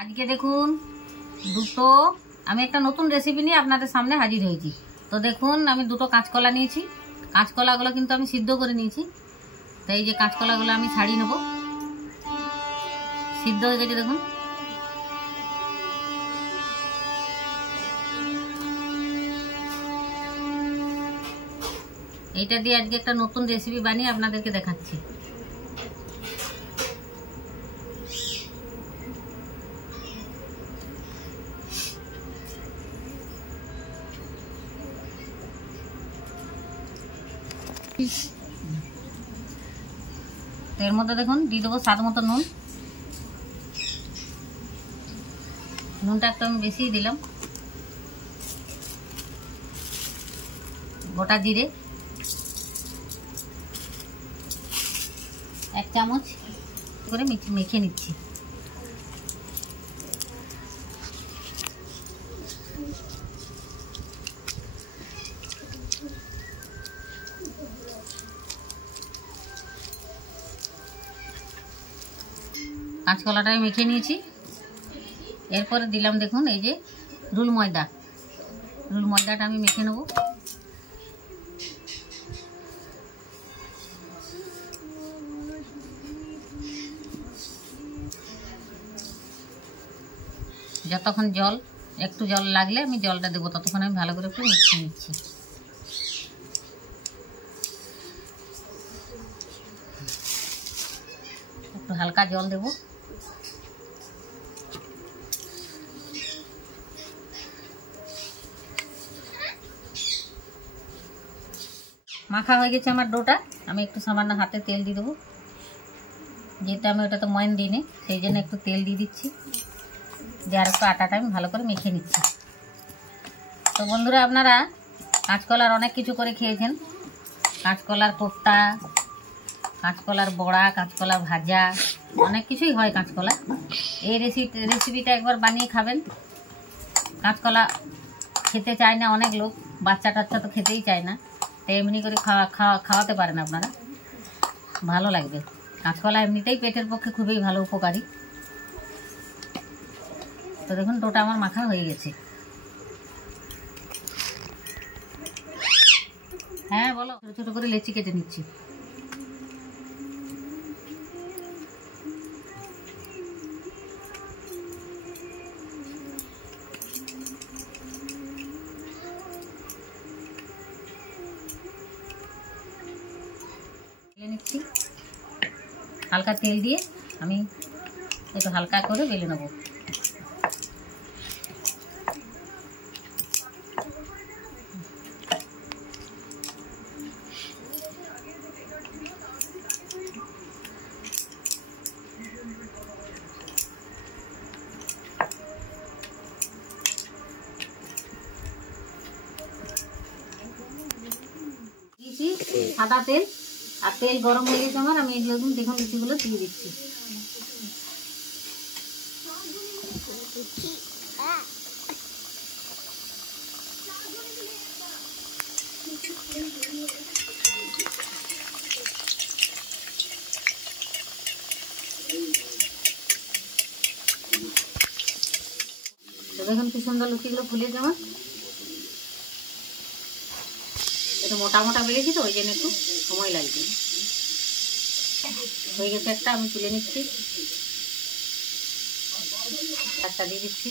আজকে দেখুন দুটো আমি একটা নতুন রেসিপি নিয়ে আপনাদের সামনে হাজির হয়েছি। তো দেখুন আমি দুটো কাঁচকলা নিয়েছি। কাঁচকলাগুলো কিন্তু আমি সিদ্ধ করে নিয়েছি। তো এই যে কাঁচকলাগুলো আমি ছাড়িয়ে নেব। সিদ্ধ হয়ে গেছে দেখুন। এইটা দিয়ে আজকে একটা নতুন রেসিপি বানিয়ে আপনাদেরকে দেখাচ্ছি। এর মধ্যে দেখুন দিয়ে দেবো স্বাদ মতো নুন। নুনটা একটু আমি বেশিই দিলাম। গোটা জিরে 1 চামচ করে মেখে নিচ্ছি। কাঁচকলাটা মেখে নিয়েছি। এরপরে দিলাম দেখুন এই যে রুল ময়দাটা আমি মেখে নেব। যতক্ষণ একটু জল লাগলে আমি জলটা দেবো, ততক্ষণ আমি ভালো করে একটু মিশিয়ে নিচ্ছি। একটু হালকা জল দেবো। মাখা হয়ে গেছে আমার ডোটা। আমি একটু সামান্য হাতে তেল দিয়ে দেবো, যেহেতু আমি ওটা তো ময়ন দিইনি, সেই জন্য একটু তেল দিয়ে দিচ্ছি। দিয়ে আর একটু আটাটা আমি ভালো করে মেখে নিচ্ছি। তো বন্ধুরা, আপনারা কাঁচকলার অনেক কিছু করে খেয়েছেন। কাঁচকলার কোফতা, কাঁচকলার বড়া, কাঁচকলা ভাজা, অনেক কিছুই হয় কাঁচকলা। এই রেসিপিটা একবার বানিয়ে খাবেন। কাঁচকলা খেতে চায় না অনেক লোক, বাচ্চা টাচ্চা তো খেতেই চায় না। তো এমনি করে খাওয়াতে পারেন আপনারা, ভালো লাগবে। কাঁচকলা এমনিতেই পেটের পক্ষে খুবই ভালো, উপকারী। তো দেখুন ডোটা আমার মাখা হয়ে গেছে। হ্যাঁ বলো। ছোটো ছোটো করে লেচি কেটে নিচ্ছি। নিচ্ছি হালকা তেল দিয়ে, আমি একটু হালকা করে বেলে নেব। সাদা তেল, আর তেল গরম হয়ে গেছে আমার। আমি এগুলো দেখুন লুচিগুলো দিয়ে দিচ্ছি। দেখুন কি সুন্দর লুচিগুলো ফুলে যাওয়া। একটু মোটা মোটা বেরিয়েছি তো, ওই জন্য একটু সময় লাগবে। হয়ে গেছে একটা, আমি তুলে নিচ্ছি। একটা দিয়ে দিচ্ছি।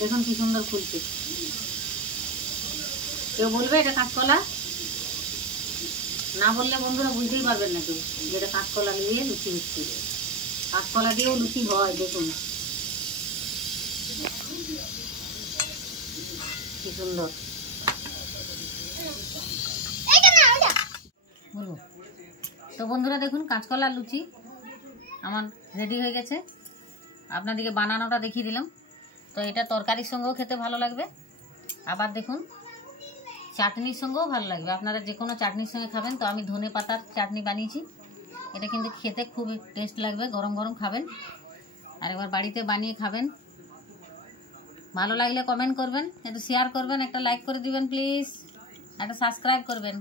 দেখুন কি সুন্দর ফুলছে। কেউ বলবে এটা কাঁচকলা, না বললে বন্ধুরা বুঝতেই পারবেন না কেউ যে এটা কাঁচকলা দিয়ে লুচি হচ্ছে। কাঁচকলা দিয়েও লুচি হয়। দেখুন কি সুন্দর। বলবো তো বন্ধুরা, দেখুন কাঁচকলার লুচি আমার রেডি হয়ে গেছে। আপনাদেরকে বানানোটা দেখিয়ে দিলাম। তো এটা তরকারির সঙ্গেও খেতে ভালো লাগবে, আবার দেখুন চাটনির সঙ্গেও ভালো লাগবে, আপনারা যে কোনো চাটনির সঙ্গে খাবেন। তো আমি ধনে পাতার চাটনি বানিয়েছি, এটা কিন্তু খেতে খুব টেস্ট লাগবে, গরম গরম খাবেন। আর একবার বাড়িতে বানিয়ে খাবেন। ভালো লাগলে কমেন্ট করবেন, একটু শেয়ার করবেন, একটা লাইক করে দিবেন প্লিজ, একটা সাবস্ক্রাইব করবেন।